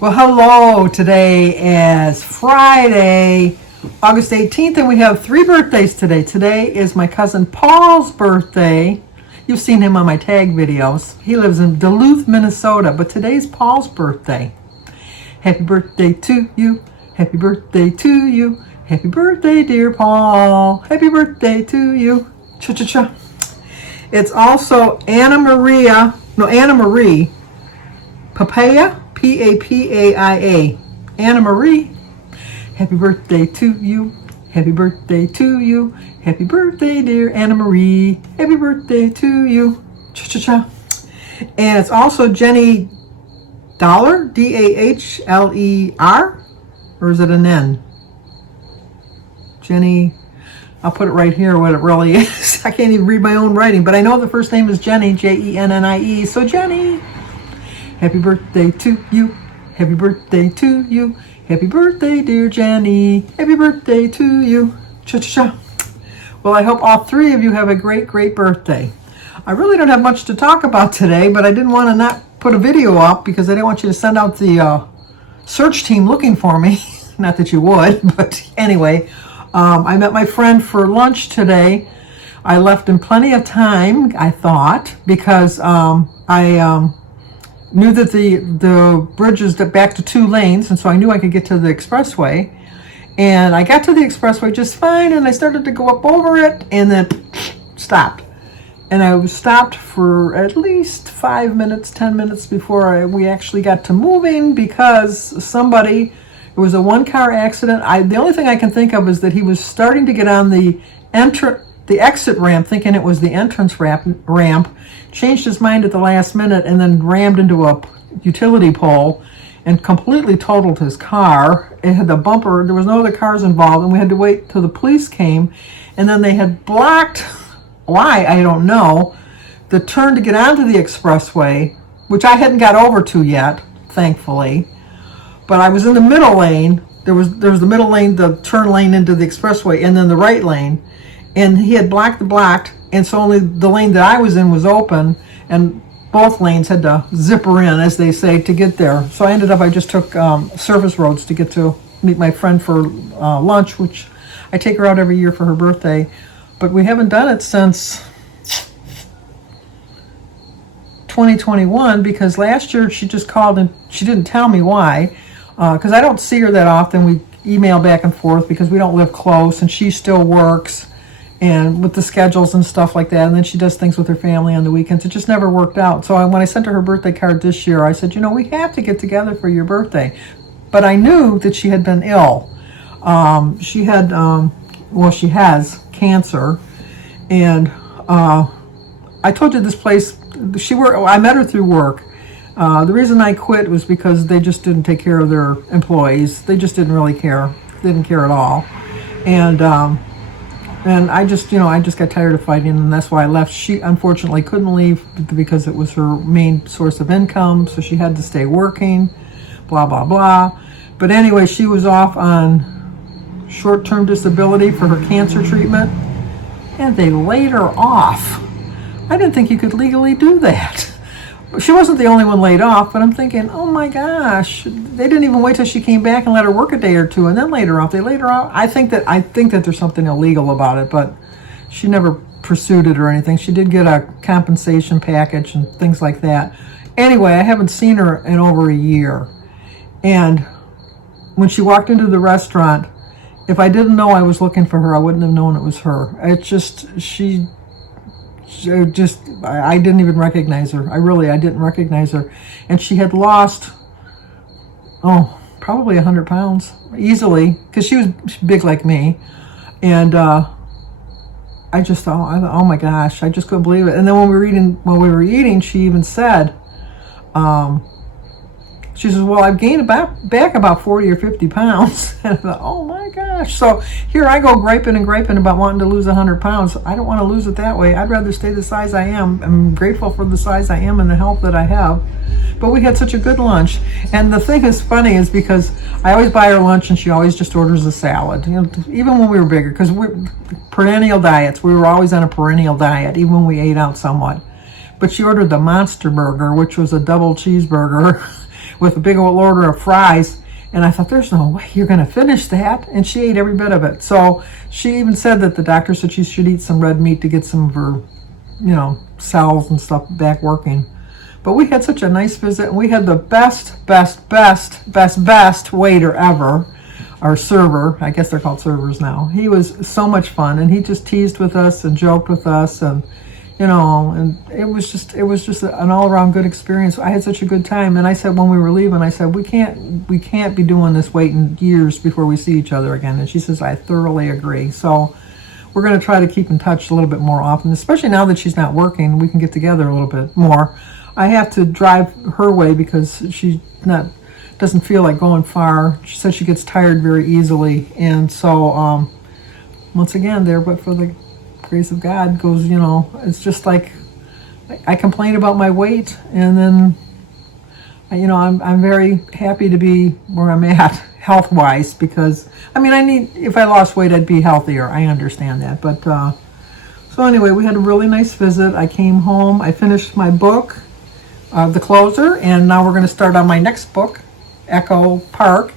Well, hello. Today is Friday, August 18th, and we have 3 birthdays today. Today is my cousin Paul's birthday. You've seen him on my tag videos. He lives in Duluth, Minnesota, but today's Paul's birthday. Happy birthday to you. Happy birthday to you. Happy birthday, dear Paul. Happy birthday to you. Cha-cha-cha. It's also Anna Marie Papaya. P-A-P-A-I-A. Anna Marie, happy birthday to you. Happy birthday to you. Happy birthday, dear Anna Marie. Happy birthday to you. Cha-cha-cha. And it's also Jenny Dollar, D-A-H-L-E-R, or is it an N? Jenny, I'll put it right here what it really is. I can't even read my own writing, but I know the first name is Jenny, J-E-N-N-I-E. So Jenny, happy birthday to you. Happy birthday to you. Happy birthday, dear Jenny. Happy birthday to you. Cha-cha-cha. Well, I hope all 3 of you have a great, great birthday. I really don't have much to talk about today, but I didn't want to not put a video up because I didn't want you to send out the search team looking for me. Not that you would, but anyway, I met my friend for lunch today. I left in plenty of time, I thought, because I knew that the bridge is back to 2 lanes, and so I knew I could get to the expressway. And I got to the expressway just fine, and I started to go up over it, and then stopped. And I was stopped for at least 5 minutes, 10 minutes before we actually got to moving because it was a 1-car accident. The only thing I can think of is that he was starting to get on the exit ramp, thinking it was the entrance ramp, changed his mind at the last minute, and then rammed into a utility pole and completely totaled his car. It had the bumper. There was no other cars involved, and we had to wait till the police came. And then they had blocked, why, I don't know, the turn to get onto the expressway, which I hadn't got over to yet, thankfully. But I was in the middle lane. There was the middle lane, the turn lane into the expressway, and then the right lane. And he had blocked, and so only the lane that I was in was open, and both lanes had to zipper in, as they say, to get there. So I just took surface roads to get to meet my friend for lunch, which I take her out every year for her birthday. But we haven't done it since 2021, because last year she just called and she didn't tell me why, because I don't see her that often. We email back and forth because we don't live close, and she still works and with the schedules and stuff like that, and then she does things with her family on the weekends. It just never worked out. So when I sent her birthday card this year, I said, we have to get together for your birthday. But I knew that she had been ill. She has cancer, and I told you this place, I met her through work. The reason I quit was because they just didn't take care of their employees. They just didn't really care. They didn't care at all. And I just got tired of fighting, and that's why I left. She unfortunately couldn't leave because it was her main source of income, so she had to stay working, blah, blah, blah. But anyway, she was off on short-term disability for her cancer treatment, and they laid her off. I didn't think you could legally do that. She wasn't the only one laid off, but I'm thinking, oh my gosh, they didn't even wait till she came back and let her work a day or two and then laid her off. They laid her off. I think that there's something illegal about it, but she never pursued it or anything. She did get a compensation package and things like that. Anyway, I haven't seen her in over a year. And when she walked into the restaurant, if I didn't know I was looking for her, I wouldn't have known it was her. I didn't even recognize her. I didn't recognize her. And she had lost, probably 100 pounds easily, because she was big like me. And I just thought, oh my gosh, I just couldn't believe it. And then when we were eating, she even said, she says, well, I've gained back about 40 or 50 pounds. And I thought, oh my gosh. So here I go griping about wanting to lose 100 pounds. I don't want to lose it that way. I'd rather stay the size I am. I'm grateful for the size I am and the health that I have. But we had such a good lunch. And the thing is funny is because I always buy her lunch and she always just orders a salad. Even when we were bigger, because we're perennial diets. We were always on a perennial diet, even when we ate out somewhat. But she ordered the Monster Burger, which was a double cheeseburger with a big old order of fries. And I thought, there's no way you're going to finish that. And she ate every bit of it. So she even said that the doctor said she should eat some red meat to get some of her, cells and stuff back working. But we had such a nice visit. And we had the best waiter ever. Our server, I guess they're called servers now. He was so much fun. And he just teased with us and joked with us. And and it was just an all-around good experience. I had such a good time. And I said when we were leaving, I said we can't be doing this waiting years before we see each other again. And she says I thoroughly agree. So we're going to try to keep in touch a little bit more often, especially now that she's not working. We can get together a little bit more. I have to drive her way because she doesn't feel like going far. She says she gets tired very easily, and so once again there, but for the grace of God goes, it's just like I complain about my weight, and then I'm very happy to be where I'm at health wise, because if I lost weight I'd be healthier. I understand that, but so anyway, we had a really nice visit. I came home, I finished my book, The Closer, and now we're going to start on my next book, Echo Park.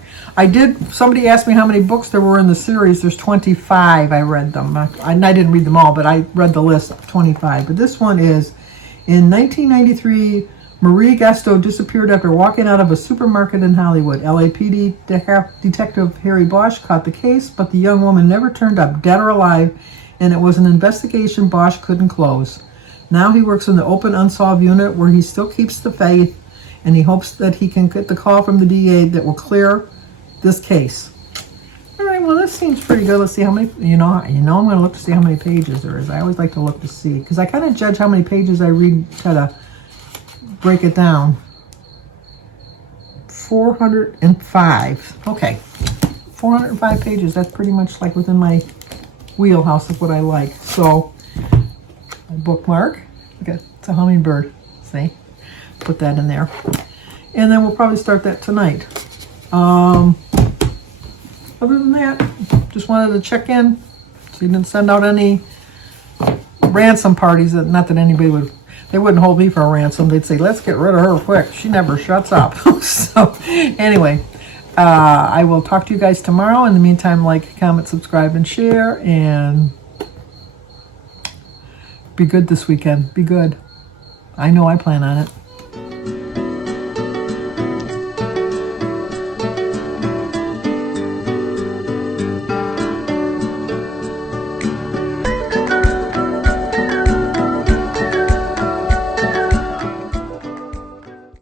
Somebody asked me how many books there were in the series. There's 25. I read them. I didn't read them all, but I read the list of 25. But this one is, in 1993, Marie Gasto disappeared after walking out of a supermarket in Hollywood. LAPD Detective Harry Bosch caught the case, but the young woman never turned up, dead or alive, and it was an investigation Bosch couldn't close. Now he works in the open unsolved unit where he still keeps the faith, and he hopes that he can get the call from the DA that will clear this case. All right, well, this seems pretty good. Let's see how many, I'm going to look to see how many pages there is. I always like to look to see, because I kind of judge how many pages I read, try to break it down. 405. Okay, 405 pages. That's pretty much like within my wheelhouse of what I like. So, my bookmark. Okay, it's a hummingbird. See? Put that in there. And then we'll probably start that tonight. Other than that, just wanted to check in. She didn't send out any ransom parties. Not that anybody they wouldn't hold me for a ransom. They'd say, let's get rid of her quick. She never shuts up. So anyway, I will talk to you guys tomorrow. In the meantime, like, comment, subscribe, and share. And be good this weekend. Be good. I know I plan on it.